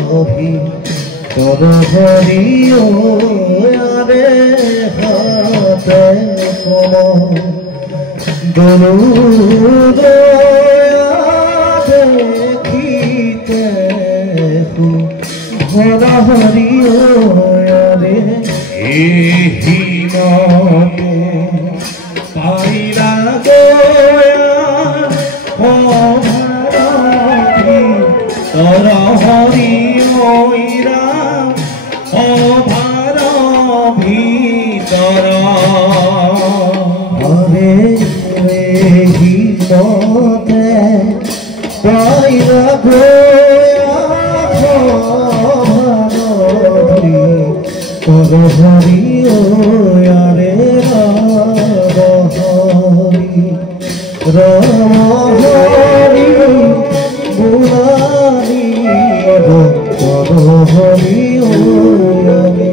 বিশ্বসবাহি তর হরিও আরে হাতে কম দরুদ দেখিতে ভরা হরিও আরে এহি মতে পাইলা তর হরি ময়রা অভার ভিতর হরে এহি মতে পাইলা তর হরি আরে রাম হরি মুরারি তর হরি আরে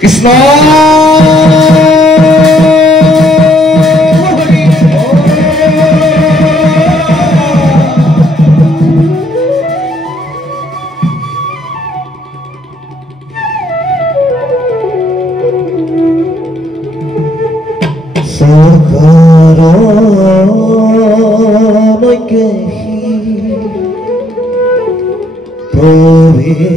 কৃষ্ণ সাগর মকেহি প্রবেশ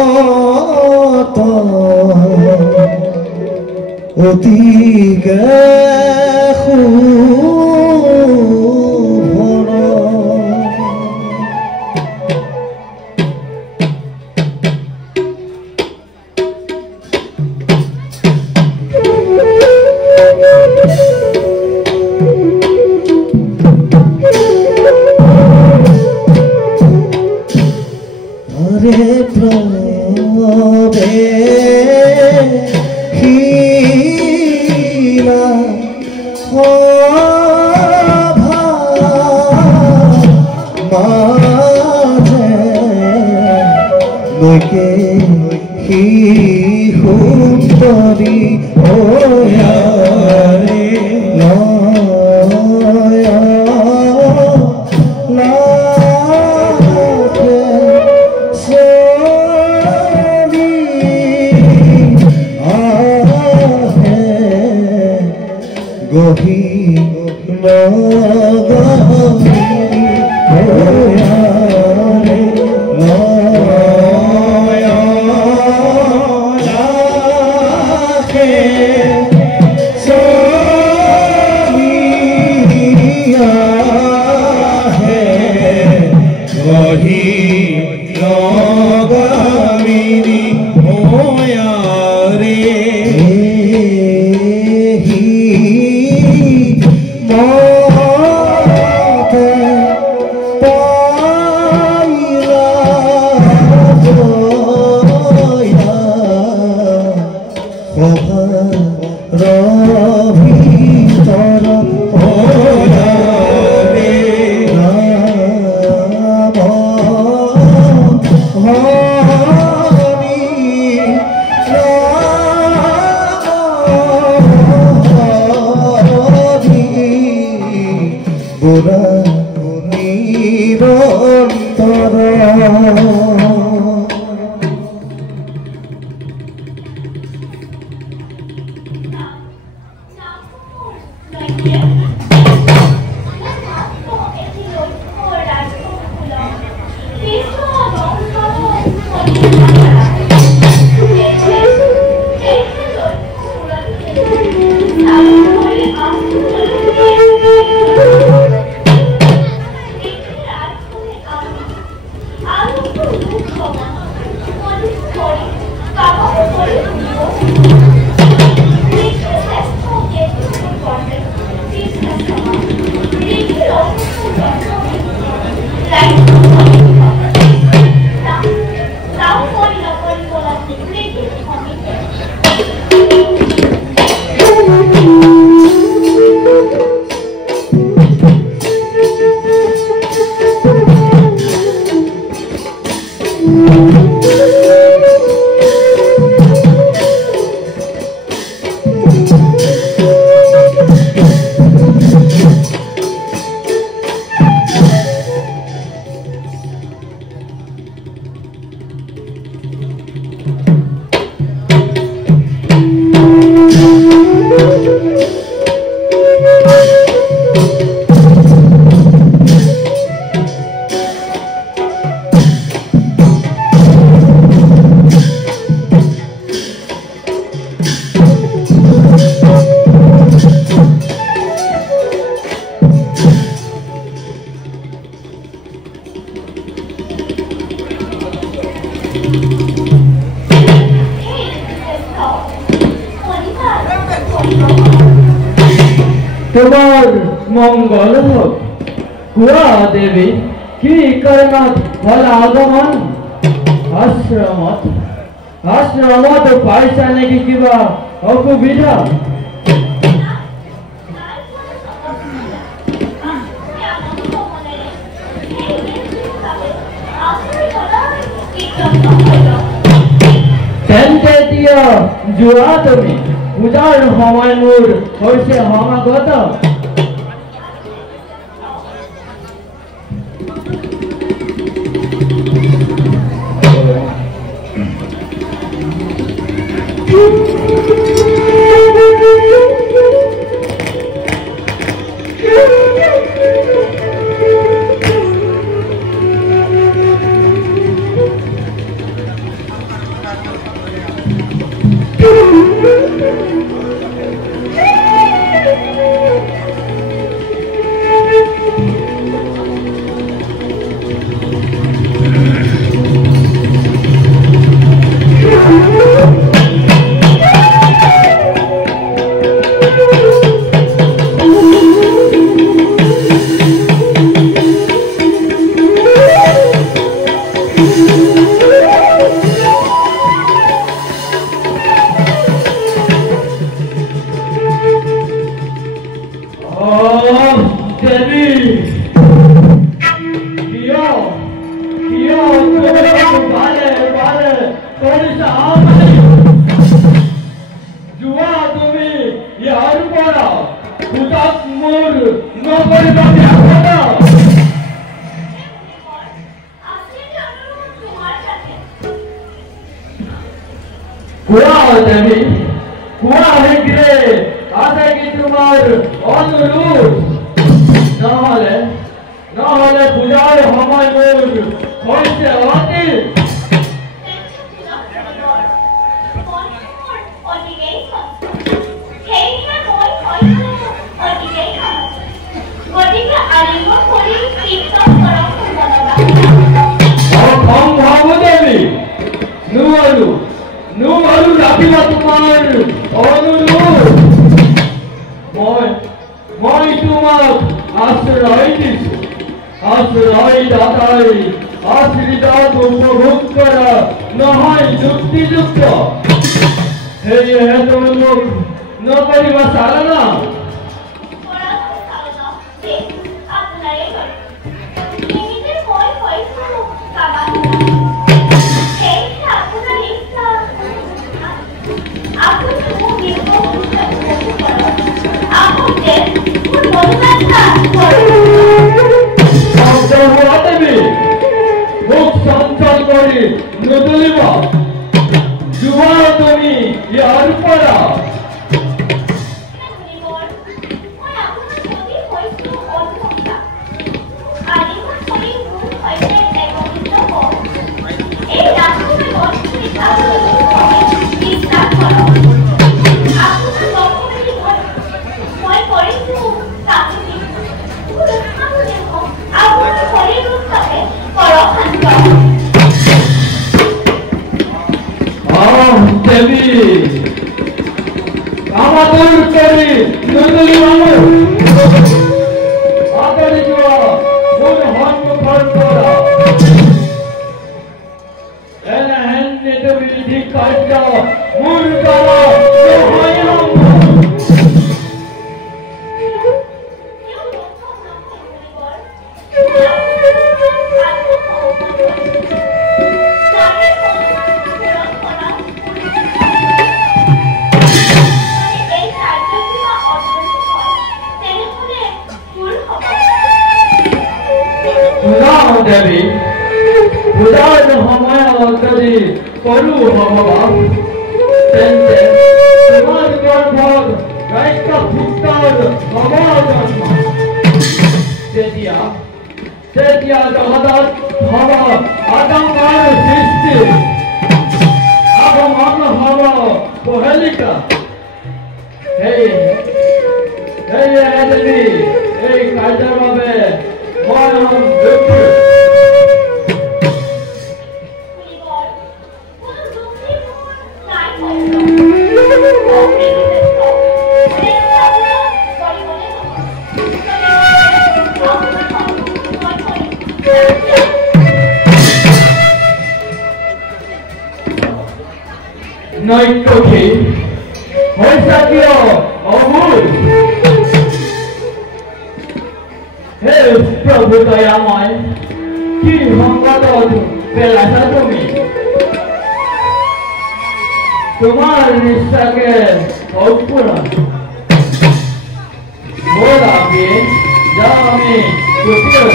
আওত অতি গেহু হরে প্রবে হিলা মাঝে নকে হি সুন্দরী ওয়ারে গহি নগরি ওয়ারে লাখে সোনিয়া হে গহি নগমিনী হোয়া রে গোরা নিরন্তর তোমার মঙ্গল হোক। কুয়া দেবী কি করনাথ ফল আগমন আশ্রমত পয়সা নাকি কিবা অসুবিধা? তেন্তে দিয়া যোৱা তুমি পূজাৰ সময় মোৰ হৈছে সমাগত। নহলে পূজাৰ সময় মোৰ হৈছে অতি। নোৱাৰো ৰাখিব তোমাৰ অনুৰোধ। মই তোমাক আশ্ৰয় দিছো। আশ্ৰয় দাতাই আশ্ৰিত উপভোগ কৰা নহয় যুক্তিযুক্ত। সেয়েহে তুমি মোক নকৰিবা চালনা। মুখ সঞ্চল কৰি নতুলিব যোৱা তুমি ইয়াৰ পৰা। আমাদেৰ কৰি নতুন মানুষ আদৰি যোৱা মন সন্মুখৰ পৰা এনেহেন নিৰ্বিধি কাৰ্য মোৰ দ্বাৰা নহয়। দেবী পূজাৰ সময়ত যদি কৰো ভগৱান তেন্তে তোমাৰ গৰ্ভত ৰাজ্য পুত্ৰৰ হ'ব জন্ম। তেতিয়া জগতত হ'ব আদমৰ সৃষ্টি আগমন হ'ব প্ৰহেলিকা। সেয়েহে দেৱী এই কাৰ্যৰ বাবে মই নৈকটে হৈছাকিয় অমূল হে প্রভু দয়াময় কি সংকট পেলাইছা তুমি তোমার নিষ্ঠাকে অপূরণ মোর আগে যা আমি চুপিও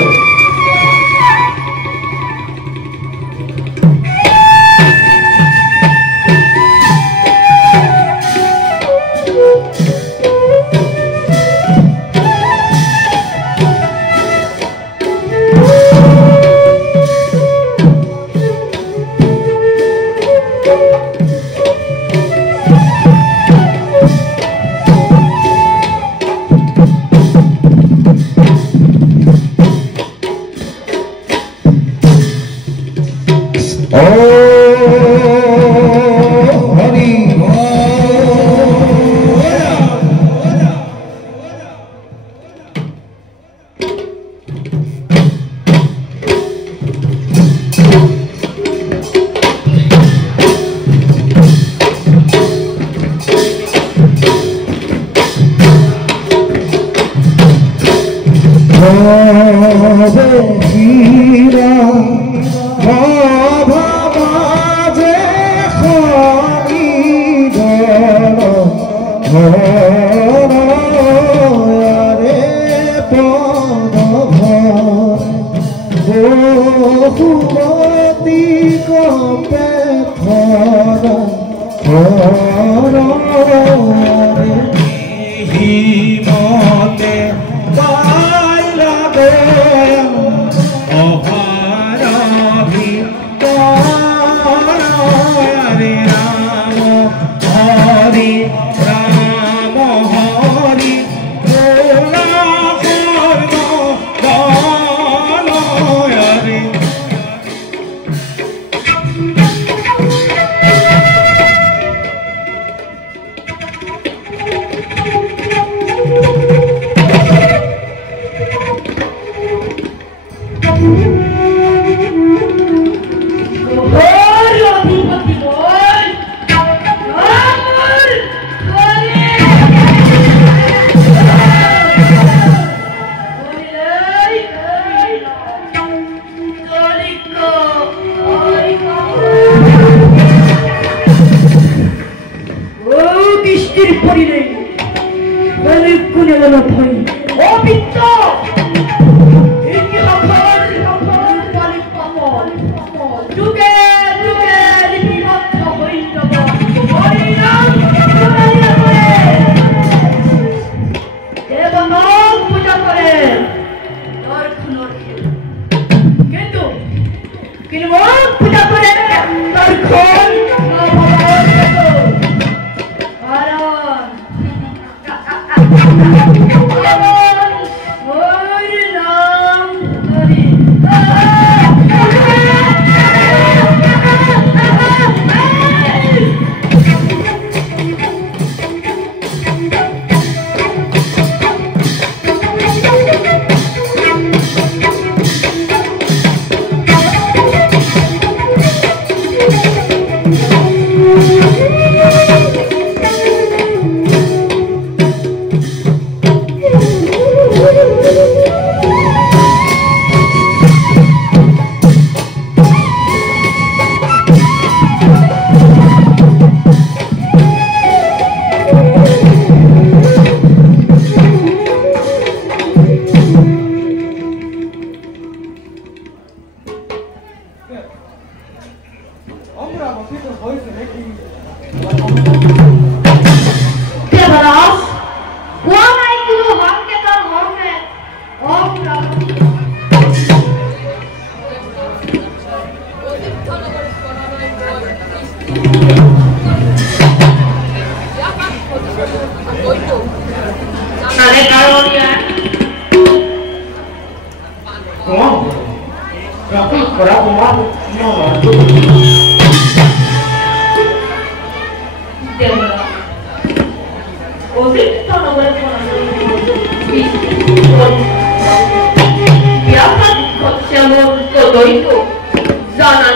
Jangan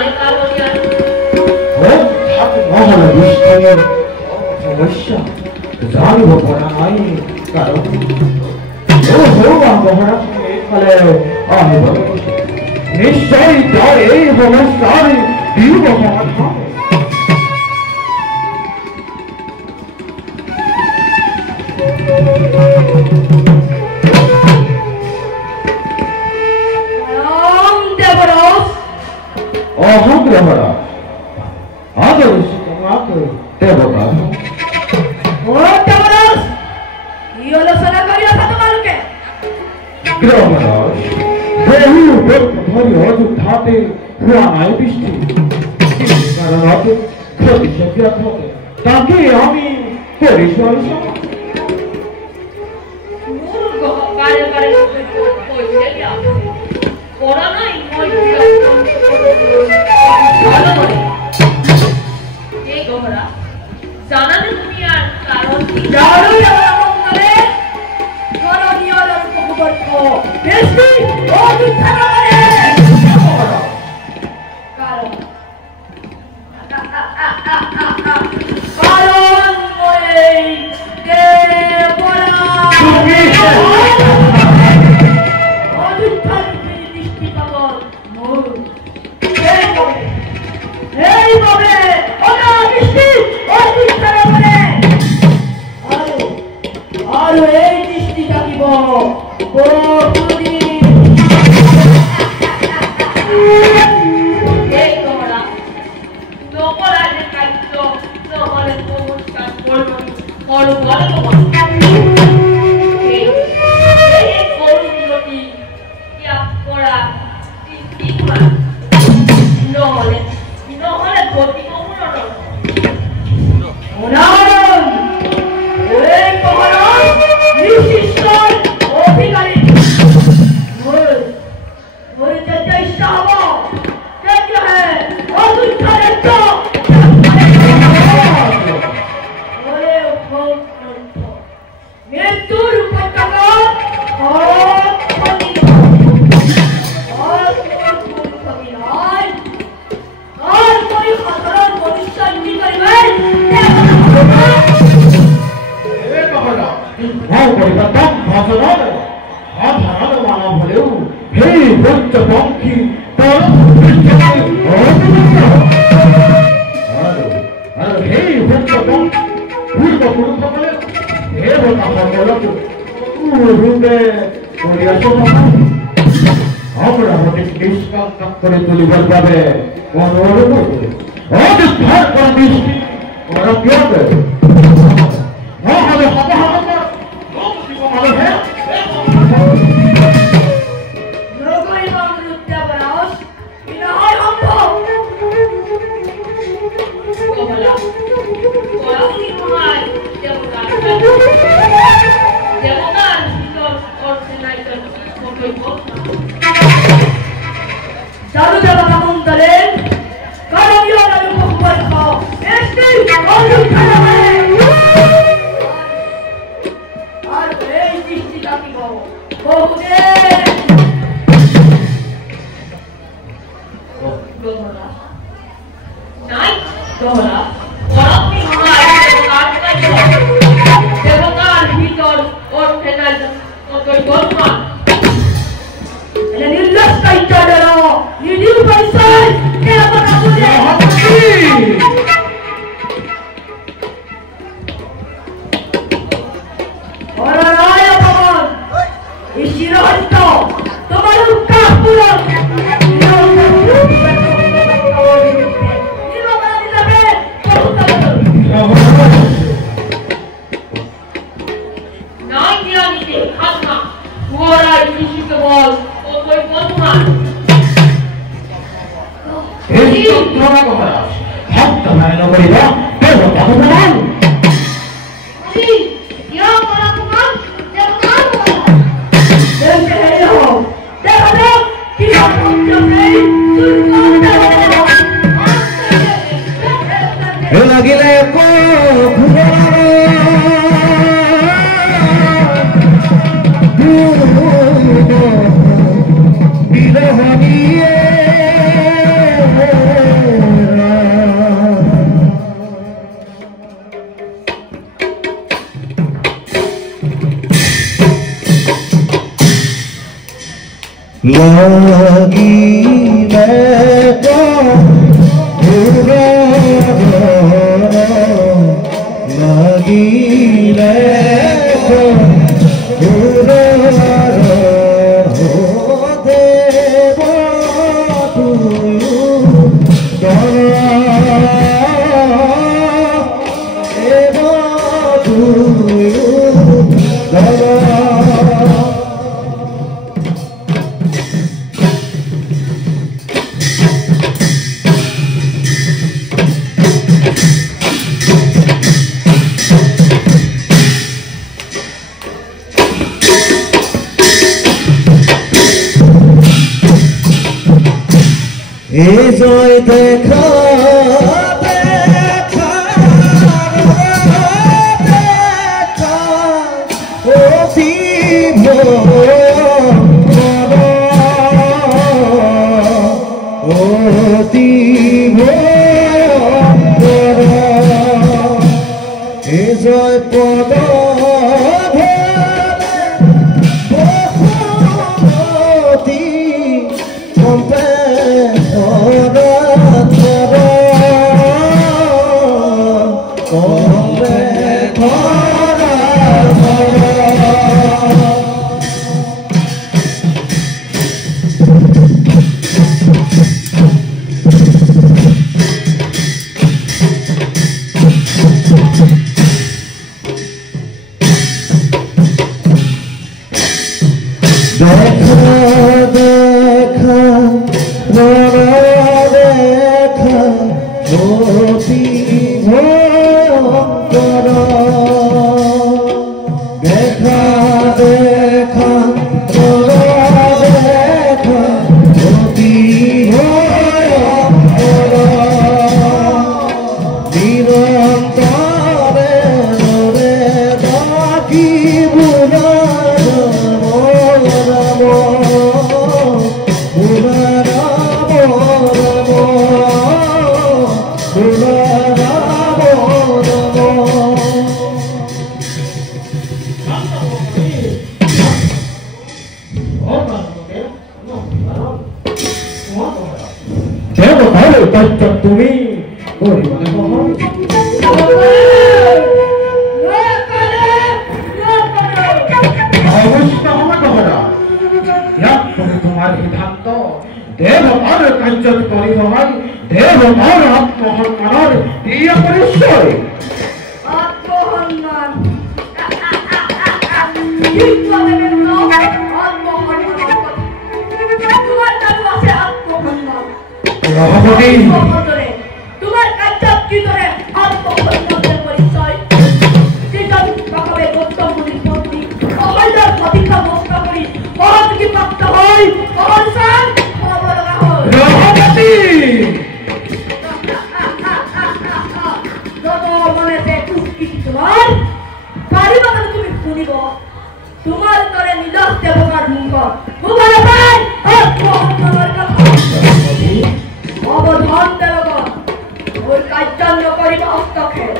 নহলে বৃষ্টির সমস্যা জানিব পৰা নাই কারণ মহারাজ এখানে আহিব নিশ্চয় তার এই সমস্যার দীর্ঘ সমাধান অহং দেবরাজ আদর্শ তোমাকে দেবতা দেবরাজ কি আলোচনা করিয়া তোমাকে গ্রামরাজ বহু ধরি অযোধ্যাতে হুয়া নাই বৃষ্টি কারণ ক্ষতি তাকে আমি পরিসর জানাতে তুমি আর কারণ কি জানো মঙ্গলে করণীয় লোকপক্ষ বেশি ও মিথ্যা করে কারণ কারণ এই দেবরা অযুদ্ধার দৃষ্টি পাগল মোর এইভাবে ওরা বৃষ্টি অযুদ্ধার করে আরো এই দৃষ্টি থাকিব বহুদিন এই তোমরা নবরাজের কার্য নহলে নমস্কার করবো বড় বড় এই করুণটি ত্যাগ করা নহলে নহলে গতি কমুন অনারণ এই কমরণ নিশিষ্টর অধিকারী মোর যেতে ইচ্ছা হব যেতে হ্যাঁ অযুদ্ধারের তো ওরে মৃত্যুর উপত্যকা করে তুলিবার পাবে অনুরোধ অযুদ্ধার কোন বৃষ্টি অরক্ষে নহলে হব লাগিলে লাগিলে জয় দেখা দেখা দেখা অতি অতি এ জয় পদ তুমি তোমার সিদ্ধান্ত দেবতার কাঞ্চন পরিবহন দেবতার আত্মহন্যার প্রিয় পরিচয় আত্মহন্যান তোমার কাঞ্চন কি করে আত্মহন্যার পরিচয় যেটা প্রভাবে গৌতমগুলির পত্নী অহল্যার প্রতীক্ষা নষ্ট করি কখন কি প্রাপ্ত হয় কখন স্যার খবর রাখো যত মনেতে কুস্কি তোমার পারিবা তুমি শুনিব তোমার তরে নিজস্ব দেবতার মুখ মুখে পাই আত্মহন্যার কথা অবধান দেবগণ ওই কার্যান্য করিব হস্তক্ষেপ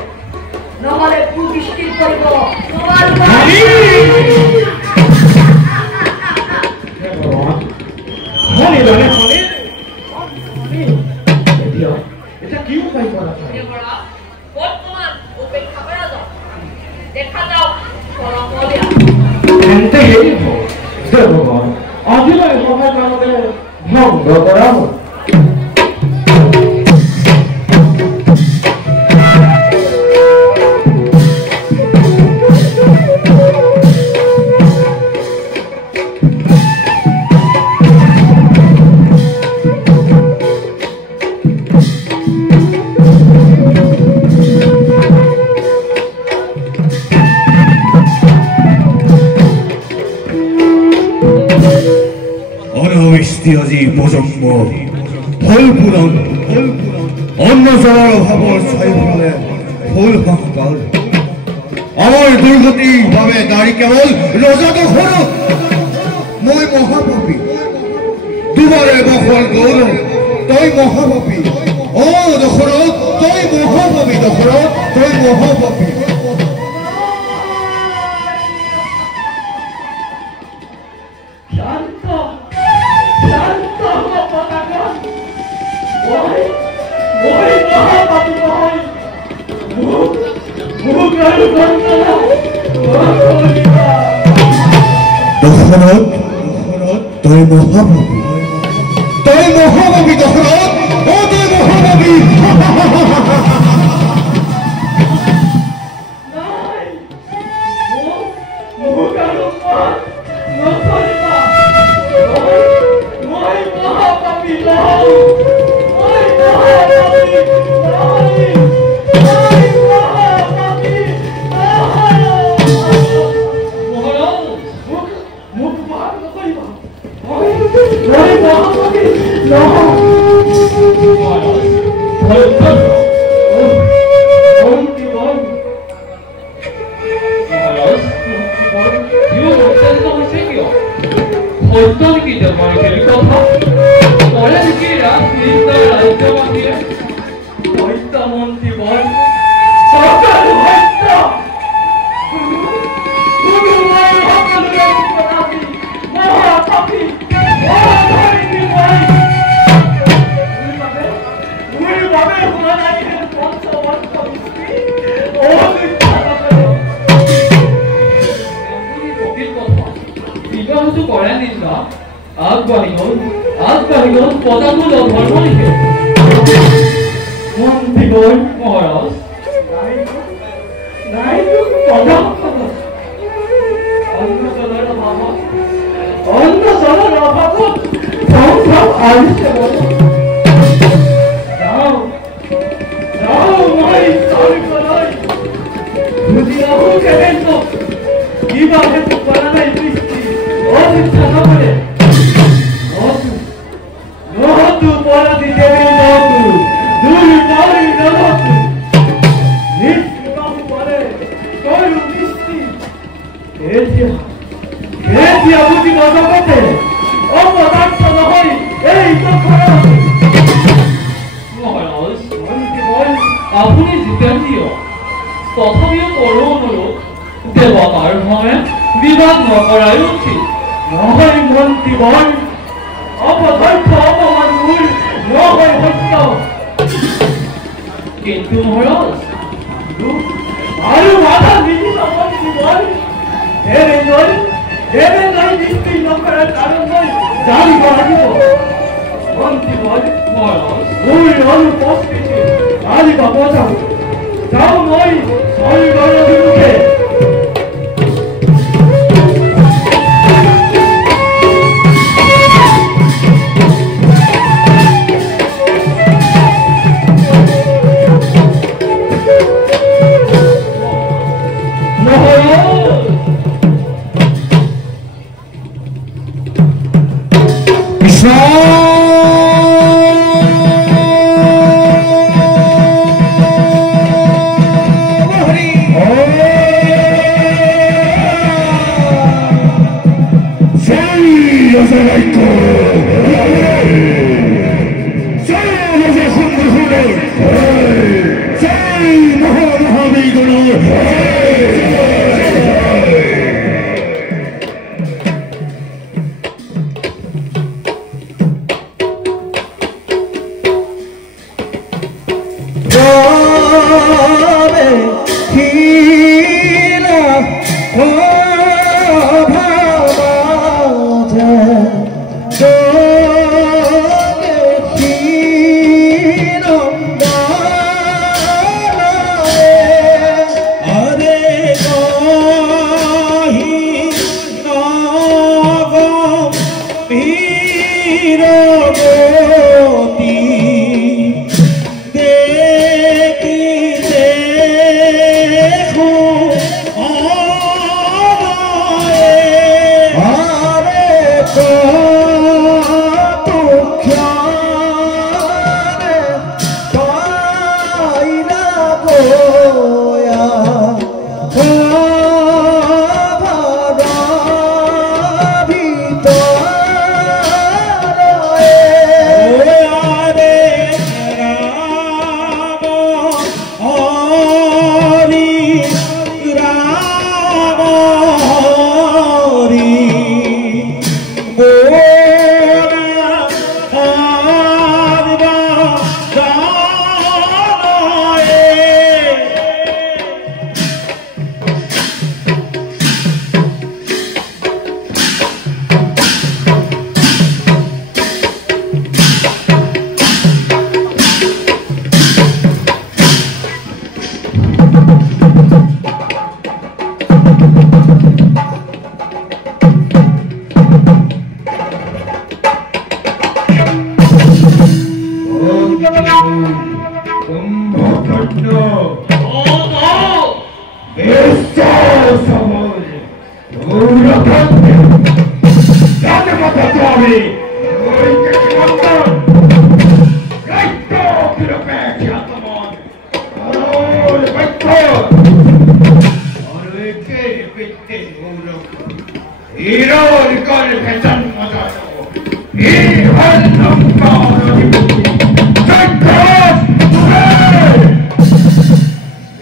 নহলে কুদৃষ্টির করিব তোমার এটা কি উপায় করা বর্তমান উপেক্ষা করা যাও দেখা যাও দেবগণ অভিনয় সভায় আমাদের ভঙ্গ করা হোক আজি প্রজন্ম ফল পূরণ অন্য জলের অভাবর চারিফালে ফুল হাহাকার আমার দুর্গতি ভাবে দাঁড়ি কেবল রজা দখলত মই মহাপাপী দুবারে বখল গৌরব তই মহাপাপী ও দখলত তই মহাপাপী দখলত তই মহাপাপী মই মহাপাপী নহয় মোক আৰু গঞ্জনা দশৰথ তই মহাপাপী দশৰথ অ তই মহাপাপী দেখি কুম্ভকর্ণ ও তো ঈশ্বর সবল গৌরবন্ধে জানমতা তো আমি ওইকে মন্দন রাইত কিরপে খ্যাতমান ওই বৈত্য অনেকে বিদ্যে গৌরব হিরোর গর্ভে জন্মদানো এই হলঙ্কার অধিপতি জগৎ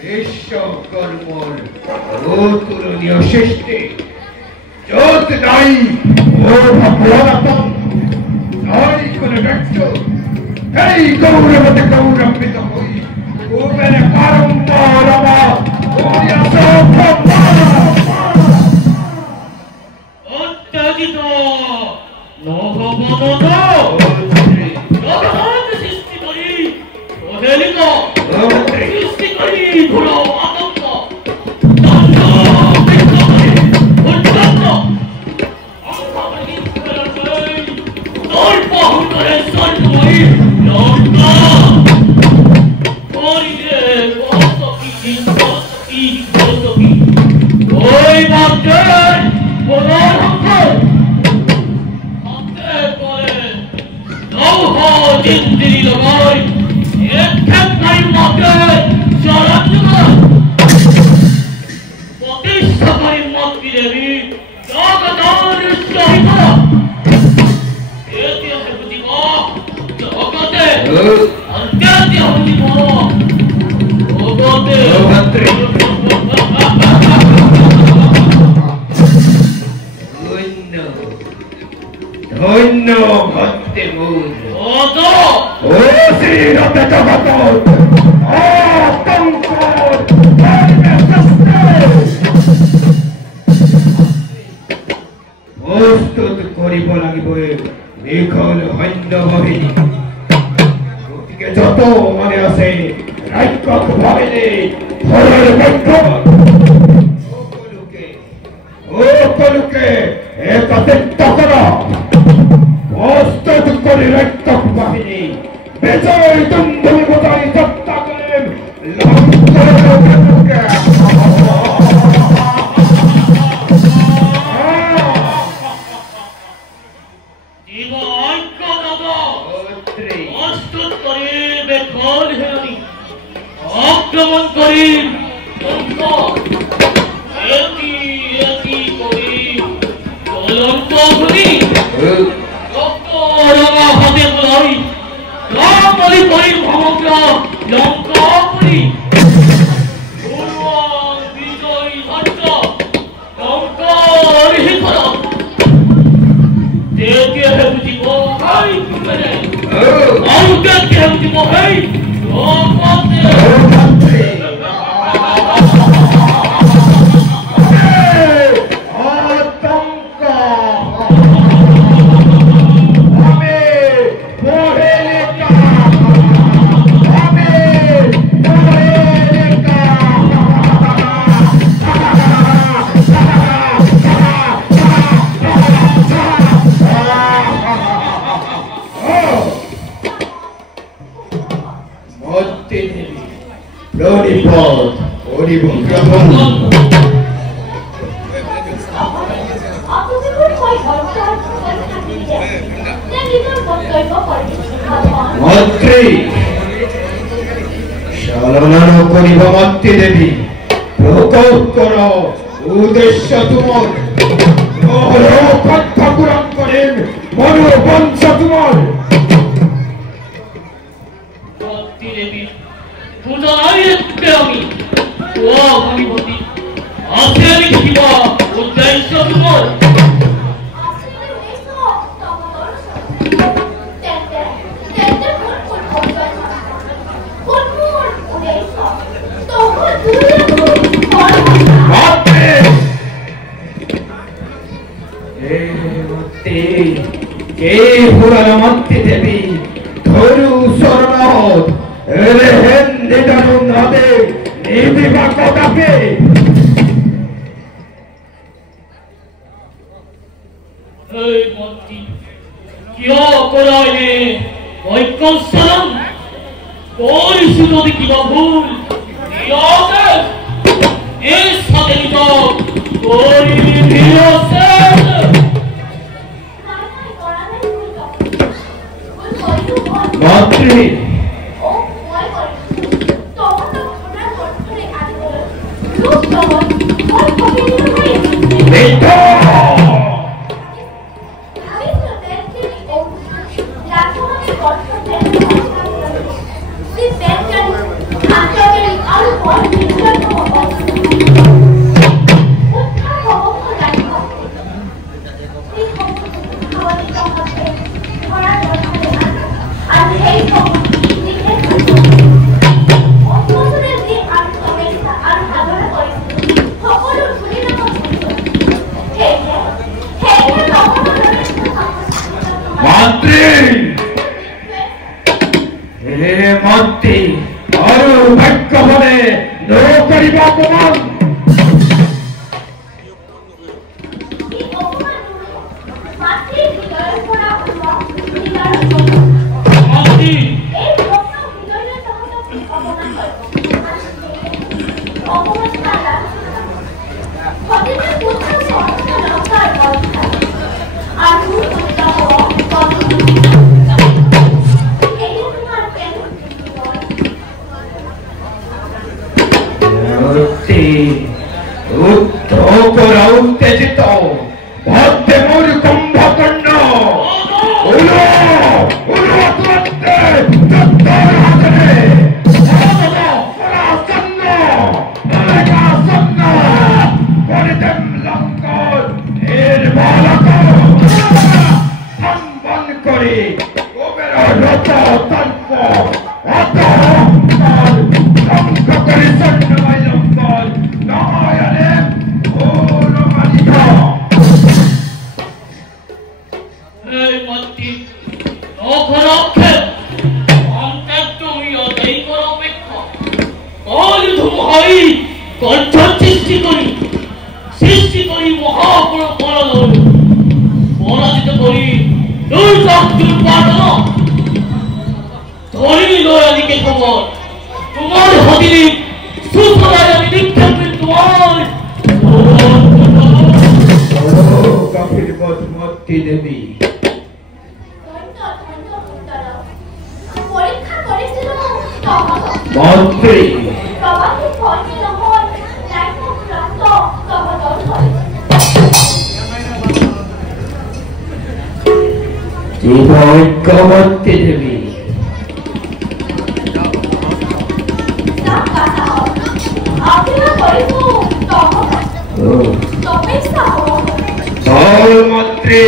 বিশ্বকর্মর অতুলনীয় সৃষ্টি যত নাই ও ভগবান নাই কোন ব্যক্ত এই গৌরবতে গৌরবিত হই কুবের পারম্পর আমার অত্যাধিত নহবনত জগৎ সৃষ্টি করি অহেলিক সৃষ্টি করি ঘোর আতঙ্ক দণ্ড বৃক্ষ করে উদ্যন্ত অল্প হুঙ্করে স্বর্গময়ী লঙ্কা করিলে কৌতকি ওই মাত্রের পুনরুদ্ধার হাতে করে লৌহ জিন্দিরি লগাই একখানকারী মাত্রে চরাচর প্রতিষ্ঠাকারী মাতৃ দেবী জগতের সহিত এতে বুঝিব জগতে আর কেতে বুঝিব জগতে ধন্য ভক্তে মূল ওতো ও শ্রীরথে জগত আতঙ্কর প্রস্তুত করিব লাগিব বিকল সৈন্য বাহিনী গতিকে যত মানে আছে ৰাক্ষস বাহিনী ঘৰৰ বৈঠক সকলোকে এটা চিন্তা কৰা প্রস্তুত করে রাক্ষস বাহিনী বিজয় তুম্বল বোঝাই যাত্রা করেন লঙ্কার বুকে জীব ঐক্য দাদা প্রস্তুত করে বেখল হেরানি আক্রমণ করি এটি করি কলঙ্ক ভূমি রঙা হাতে বলাই রামলি করি ভমগ্র লঙ্কা করি বিজয় ধৈর্য লঙ্কার হিতর দেখে বুঝিব হাই কুমেরে আর দেখে বুঝিব হাই রঙাতে মাতৃ দেবী প্রকোপ কর উদ্দেশ্য তোমার ঠাকুরান করেন মনোবংশ তোমার মাতৃ দেবী পূজায় আমি ও ভগবতী আছে কিবা উদ্দেশ্য তোমার মাতৃ দেবী ধরু শরণাহত রেহেন নিদারুণ হাতে নিবিবা কটাপে এই মন্ত্রী কিয় করাইলে ঐক্যস্বরম পরিশুদ্ধ কিবা ভুল নিয়তে এর সাথে তো করি নিয়তে মন্ত্রী মন্ত্রী আৰু ভাগ্য হলে নকৰিব অপমান উত্তেজিত ভদ্রে মোর কুম্ভকর্ণ উলো উলো করতে যত্তর হাতে সন্ন মালেকা সন্ন পরিদেম লঙ্কন এর বালক সম্বন করি ওবের রত তল্প অত লঙ্ক করি সন্ন লঙ্কন নয়নে এই মন্ত্রী অপরাক্ষে অন্তত এই কর অপেক্ষা অযুধ হই কণ্ঠ সৃষ্টি করি মহাপুর পরাজিত করি দুর্গার্জুন পাঠন ধরি দয়াদিকে খবর তোমার হদিনী সুফলায় আমি নিক্ষেপ তোমার মতি দেবী মন্ত্রী মতি দেবী মন্ত্রী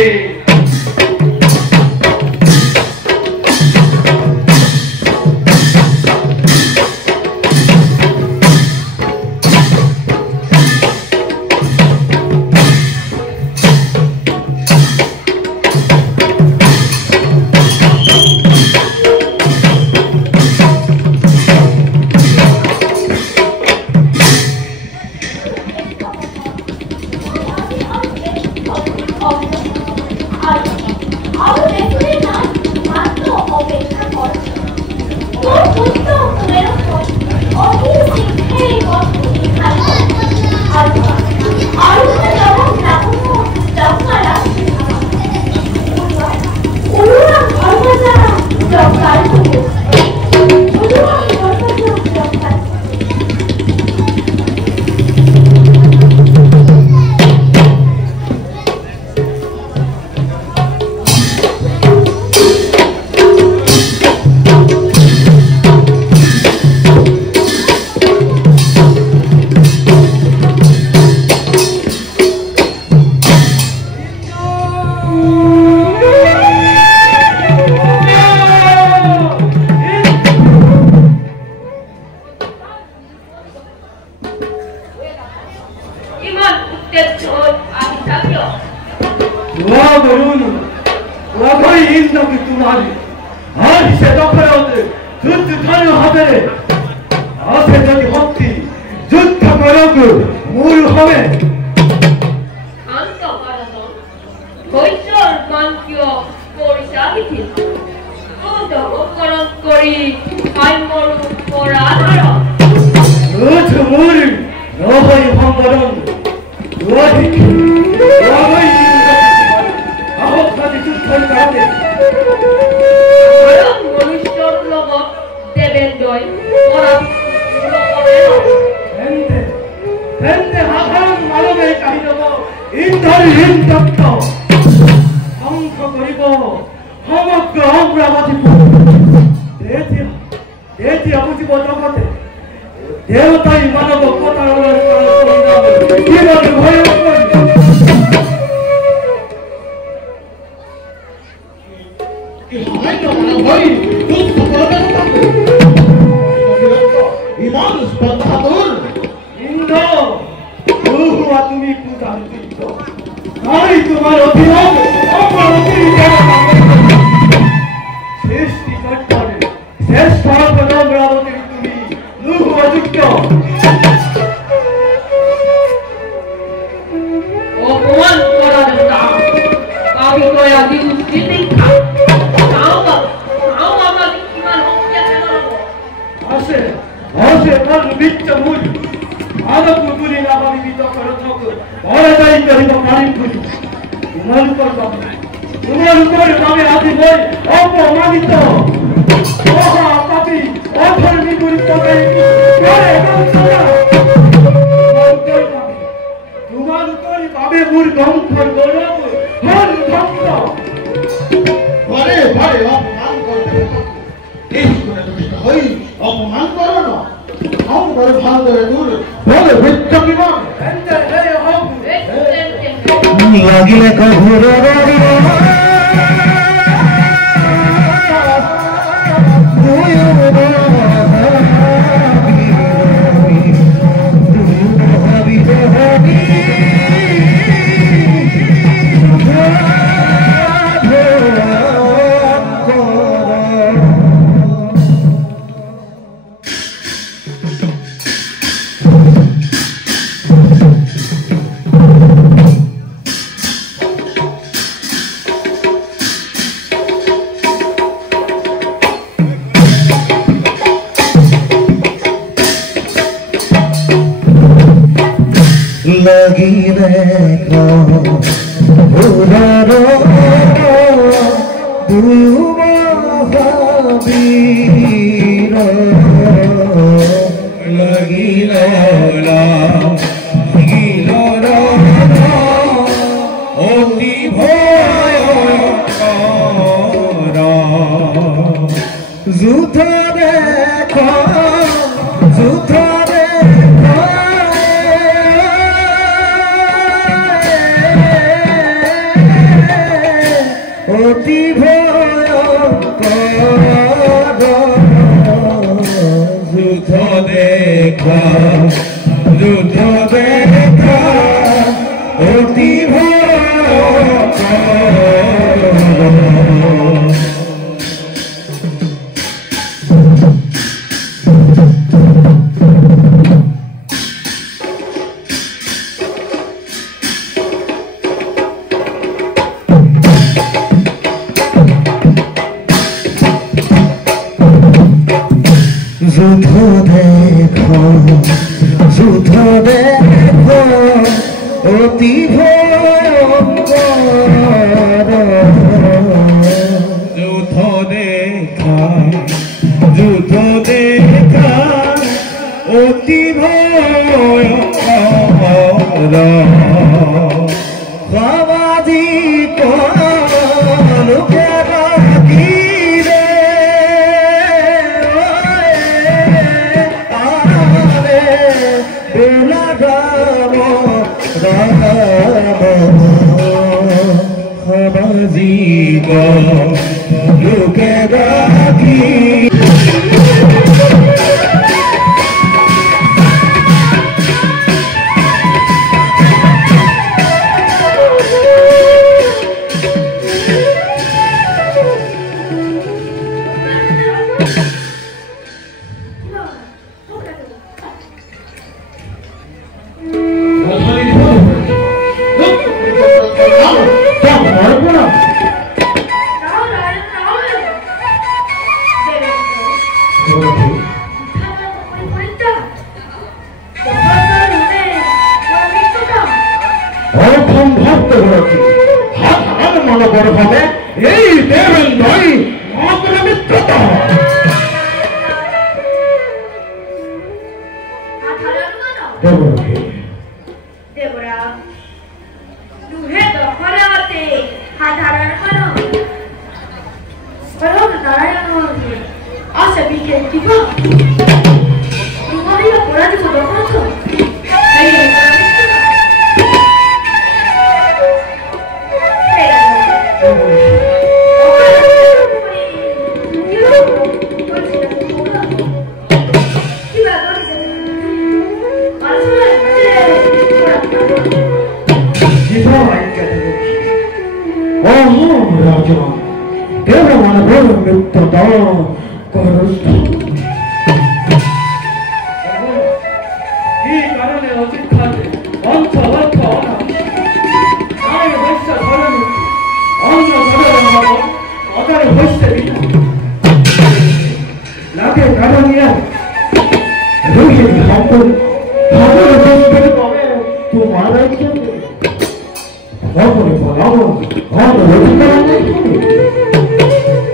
কৰি আইনৰ বেন্দয় ওরা এতে হাহান মানবে কাহিনব ইন্ধন হিন্দত্ত অঙ্ক করিব সমগ্র অমরাবতী এটি অবুঝিব জগতে দেবতাই মানব প্রতারণার কিভাবে ভয়ঙ্কর তুমি পূজান্বিত তাই তোমার অভিনব অপরাধী সৃষ্টিকর্তারে শ্রেষ্ঠ অমরাবতীর তুমি লুহযুক্ত অপমান করার দাম কাবি কয়া দিন শিক্ষা তাও আমরা কিমান হত্যা করব আসে মন বিচ্ছ মূল আদব গুলি না ভাবি বিতক রথক বড় যাই করিব পানি গুলি তোমার উপর পাবে আদি বই অপমানিত মহা পাপী অধর্মী গুলি পকাই করে তোমার উপর পাবে মুর গঙ্কর গৌরব মন ভক্ত ঘরে ঘরে অপমান করতে এই করে তুমি হই অপমান করো না हम घर भाग गए दूर बोले बिट्टा की मां এন্টার হে হোক লাগিলে কভুর लगी देखो उदारो महावीर लगी लोला অতি ভয়ঙ্কর যুদ্ধ দেখো যুদ্ধ অতি ভয়ঙ্কর যুদ্ধ দেখা যুদ্ধ দেখা অতি যুদ্ধ দেখো যুদ্ধ দেখো অতি ভয়ঙ্কর যুদ্ধ দেখা যুদ্ধ দেখা অতি ভয়ঙ্কর সামাজিক লোকের ঘিরে সামাজিক লোকের ঘিরে দেবে কি গো তোমারই পরাজিত দখল তো তাই রাজা কেবল মানবের মৃত্যু দান করুষ্ট এই কারণে অচিত খাতে অঞ্চ অর্থ বৈশ্য ধরন অন্য ধরন অদার বৈশ্য লাখে কারণিয়া রোহিত সম্পদ ভালো সম্পদ পাবে তোমার অপরে বলাও অন্য অধিকার নেই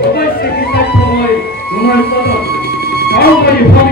অবশ্যই বিশাল সময় তোমার কথা তাও করি